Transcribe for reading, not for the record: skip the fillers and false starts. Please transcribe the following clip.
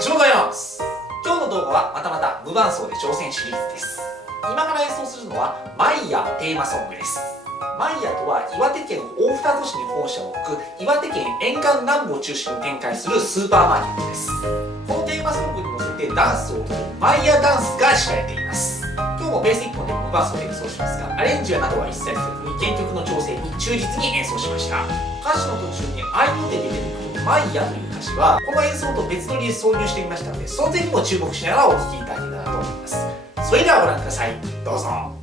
橋本でございます。今日の動画はまたまた無伴奏で挑戦シリーズです。今から演奏するのはマイヤテーマソングです。マイヤとは岩手県大船渡市に本社を置く岩手県沿岸南部を中心に展開するスーパーマーケットです。このテーマソングに乗せてダンスを踊るマイヤダンスが知られています。今日もベース1本で無伴奏で演奏しますが、アレンジなどは一切せずに原曲の調整に忠実に演奏しました。歌詞の途中に合いの手で出てくるマイヤという歌詞はこの演奏と別の理由で挿入してみましたので、その点にも注目しながらお聴きいただけたらと思います。それではご覧ください。どうぞ。